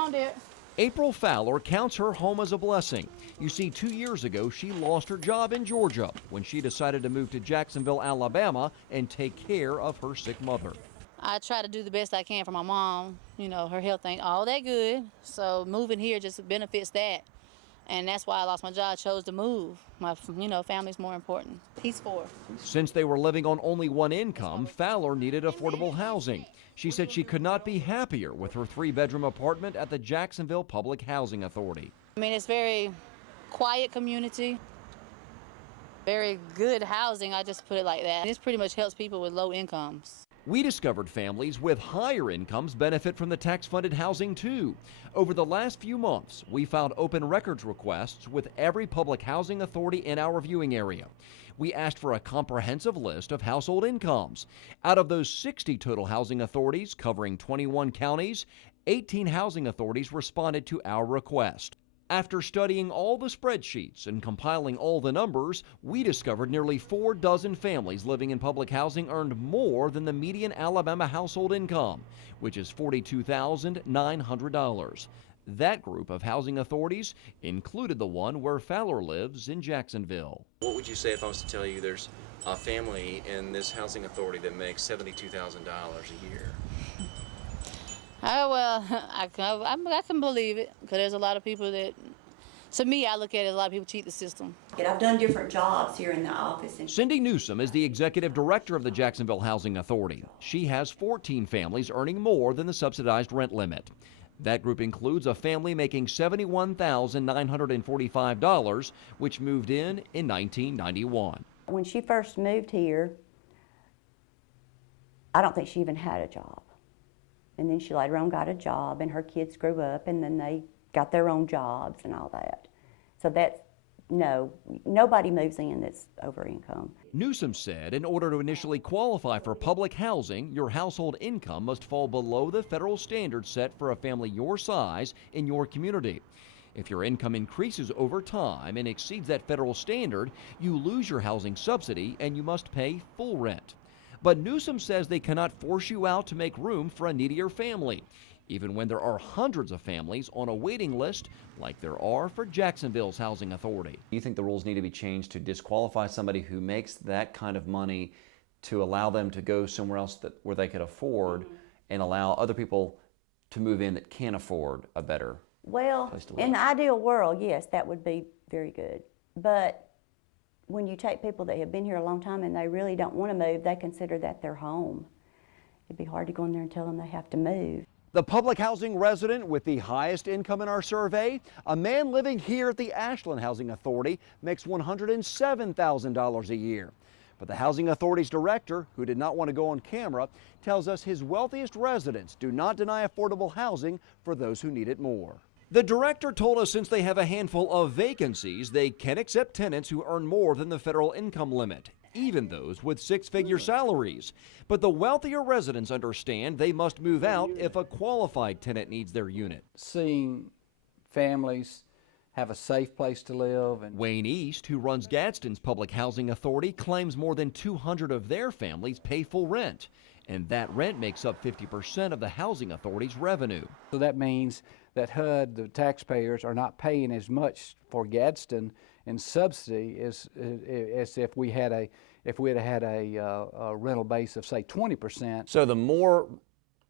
on, dear. April Fowler counts her home as a blessing. You see, 2 years ago, she lost her job in Georgia when she decided to move to Jacksonville, Alabama, and take care of her sick mother. I try to do the best I can for my mom. You know, her health ain't all that good, so moving here just benefits that. And that's why I lost my job. I chose to move. My, family's more important. He's 4. Since they were living on only one income, Fowler needed affordable housing. She said she could not be happier with her 3-bedroom apartment at the Jacksonville Public Housing Authority. I mean, it's very quiet community, very good housing. I just put it like that. This pretty much helps people with low incomes. We discovered families with higher incomes benefit from the tax-funded housing too. Over the last few months, we filed open records requests with every public housing authority in our viewing area. We asked for a comprehensive list of household incomes. Out of those 60 total housing authorities covering 21 counties, 18 housing authorities responded to our request. After studying all the spreadsheets and compiling all the numbers, we discovered nearly 4 dozen families living in public housing earned more than the median Alabama household income, which is $42,900. That group of housing authorities included the one where Fowler lives in Jacksonville. What would you say if I was to tell you there's a family in this housing authority that makes $72,000 a year? Oh, well, I can believe it, because there's a lot of people that, to me, I look at it, a lot of people cheat the system. I've done different jobs here in the office. Cindy Newsom is the executive director of the Jacksonville Housing Authority. She has 14 families earning more than the subsidized rent limit. That group includes a family making $71,945, which moved in 1991. When she first moved here, I don't think she even had a job. And then she later on got a job, and her kids grew up, and then they got their own jobs and all that. So no, nobody moves in that's over income. Newsom said in order to initially qualify for public housing, your household income must fall below the federal standard set for a family your size in your community. If your income increases over time and exceeds that federal standard, you lose your housing subsidy and you must pay full rent. But Newsom says they cannot force you out to make room for a needier family, even when there are hundreds of families on a waiting list like there are for Jacksonville's housing authority. Do you think the rules need to be changed to disqualify somebody who makes that kind of money to allow them to go somewhere else where they could afford and allow other people to move in that can't afford a better place to live? In the ideal world, yes, that would be very good. But when you take people that have been here a long time and they really don't want to move, they consider that their home. It'd be hard to go in there and tell them they have to move. The public housing resident with the highest income in our survey, a man living here at the Ashland Housing Authority, makes $107,000 a year. But the Housing Authority's director, who did not want to go on camera, tells us his wealthiest residents do not deny affordable housing for those who need it more. The director told us since they have a handful of vacancies, they can accept tenants who earn more than the federal income limit, even those with 6-figure salaries. But the wealthier residents understand they must move out if a qualified tenant needs their unit. Seeing families have a safe place to live. And Wayne East, who runs Gadsden's Public Housing Authority, claims more than 200 of their families pay full rent, and that rent makes up 50% of the Housing Authority's revenue. so that means that HUD, the taxpayers, are not paying as much for Gadsden in subsidy as if we had had a rental base of, say, 20%. So the more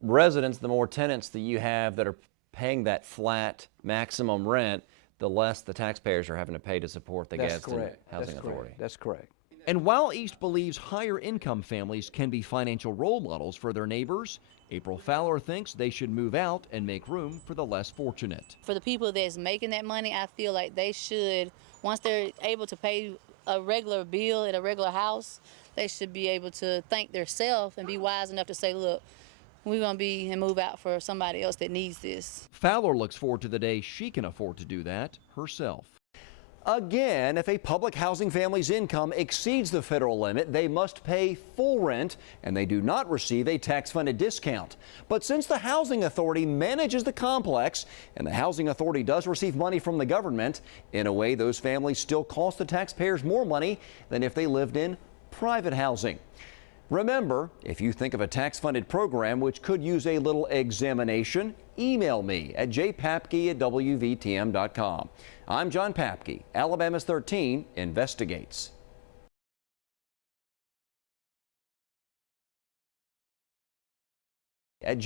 residents, the more tenants that you have that are paying that flat maximum rent, the less the taxpayers are having to pay to support the Gadsden Housing Authority. That's correct. And while East believes higher income families can be financial role models for their neighbors, April Fowler thinks they should move out and make room for the less fortunate. For the people that's making that money, I feel like they should, once they're able to pay a regular bill at a regular house, they should be able to think themselves and be wise enough to say, look, we're going to be and move out for somebody else that needs this. Fowler looks forward to the day she can afford to do that herself. Again, if a public housing family's income exceeds the federal limit, they must pay full rent, and they do not receive a tax-funded discount. But since the Housing Authority manages the complex, and the Housing Authority does receive money from the government, in a way, those families still cost the taxpayers more money than if they lived in private housing. Remember, if you think of a tax-funded program which could use a little examination, email me at jpapke@wvtm.com. I'm John Papke. Alabama's 13 investigates. At